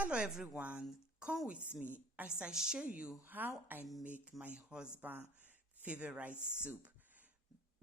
Hello everyone, come with me as I show you how I make my husband favorite soup.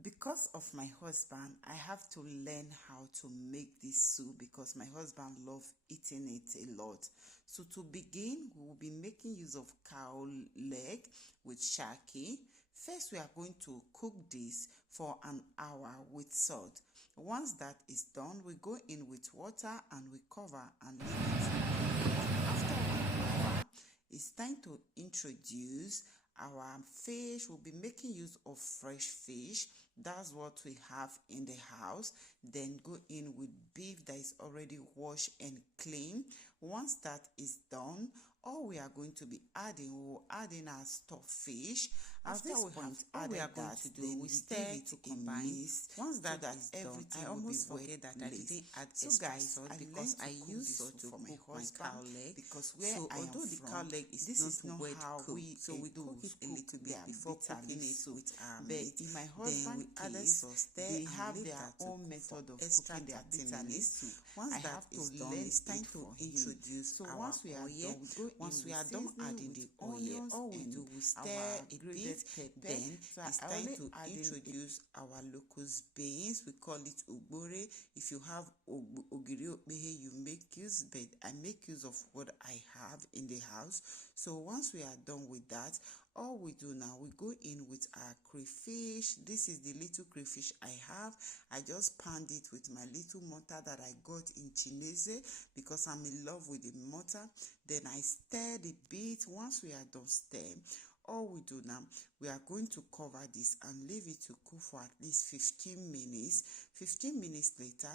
Because of my husband, I have to learn how to make this soup because my husband loves eating it a lot. So to begin, we will be making use of cow leg with shaki. First, we are going to cook this for an hour with salt. Once that is done, we go in with water and we cover and leave it to cook. After 1 hour, it's time to introduce our fish. We'll be making use of fresh fish. That's what we have in the house. Then go in with beef that is already washed and clean. Once that is done, all we are going to be adding, we will add in our stock fish. After we have added that, then we stir it to combine. Once that is done, I almost forget that I didn't add extra salt because I use salt to cook my cow leg. Because although the cow leg is not well cooked, so we cook it a little bit before cooking it with meat. In my husband's case, they have their own method of cooking their bitter leaf soup. Once that is done, it's time to introduce our oil. Once we are done adding the oil, all we do, we stir a bit. Then it's time to introduce our locust beans. We call it ogbore. If you have ogiri okpehe, you make use, but I make use of what I have in the house. So once we are done with that, all we do now, we go in with our crayfish. This is the little crayfish I have. I just panned it with my little mortar that I got in Chinese because I'm in love with the mortar. Then I stir the bit. Once we are done stirring, all we do now, we are going to cover this and leave it to cook for at least 15 minutes. 15 minutes later,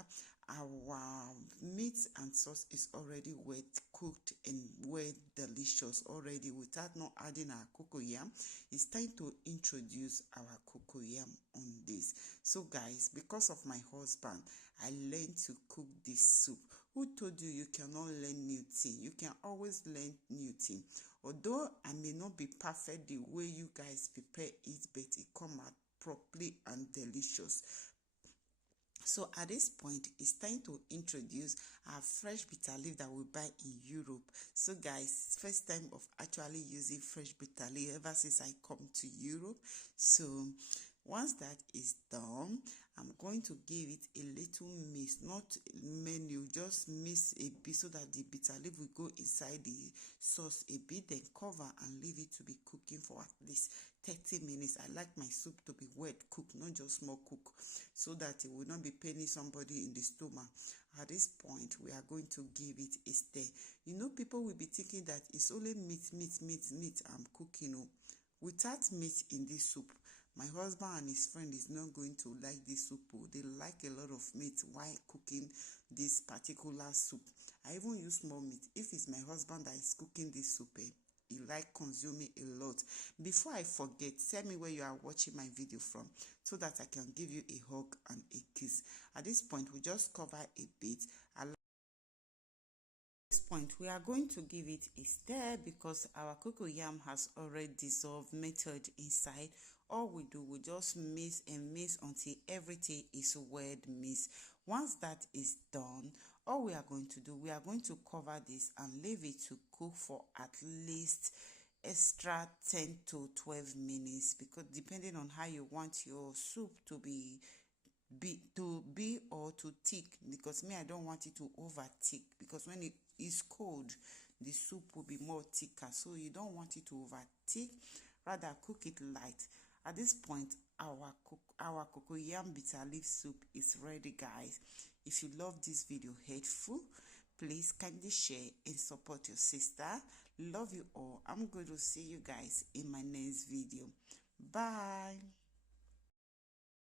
our meat and sauce is already well cooked and well delicious already without not adding our cocoyam. It's time to introduce our cocoyam on this. So guys, because of my husband, I learned to cook this soup. Who told you cannot learn new thing? You can always learn new thing. Although I may not be perfect the way you guys prepare it, but it come out properly and delicious. So at this point, it's time to introduce our fresh bitter leaf that we buy in Europe. So guys, first time of actually using fresh bitter leaf ever since I come to Europe. So once that is done, I'm going to give it a little mix, not menu, just mix a bit so that the bitter leaf will go inside the sauce a bit, then cover and leave it to be cooking for at least 30 minutes. I like my soup to be wet cooked, not just small cook, so that it will not be paining somebody in the stomach. At this point, we are going to give it a stir. You know, people will be thinking that it's only meat I'm cooking. Without meat in this soup, my husband and his friend is not going to like this soup. They like a lot of meat while cooking this particular soup. I even use small meat. If it's my husband that is cooking this soup, he like consuming a lot. Before I forget, tell me where you are watching my video from so that I can give you a hug and a kiss. At this point, we just cover a bit. At this point, we are going to give it a stir because our cocoyam has already dissolved, melted inside. All we do, we just mix and mix until everything is well mixed. Once that is done, all we are going to do, we are going to cover this and leave it to cook for at least extra 10 to 12 minutes because depending on how you want your soup to be or to thick, because me, I don't want it to over thick because when it is cold, the soup will be more thicker. So you don't want it to over thick, rather cook it light. At this point, our cocoyam bitter leaf soup is ready, guys. If you love this video helpful, please kindly share and support your sister. Love you all. I'm going to see you guys in my next video. Bye.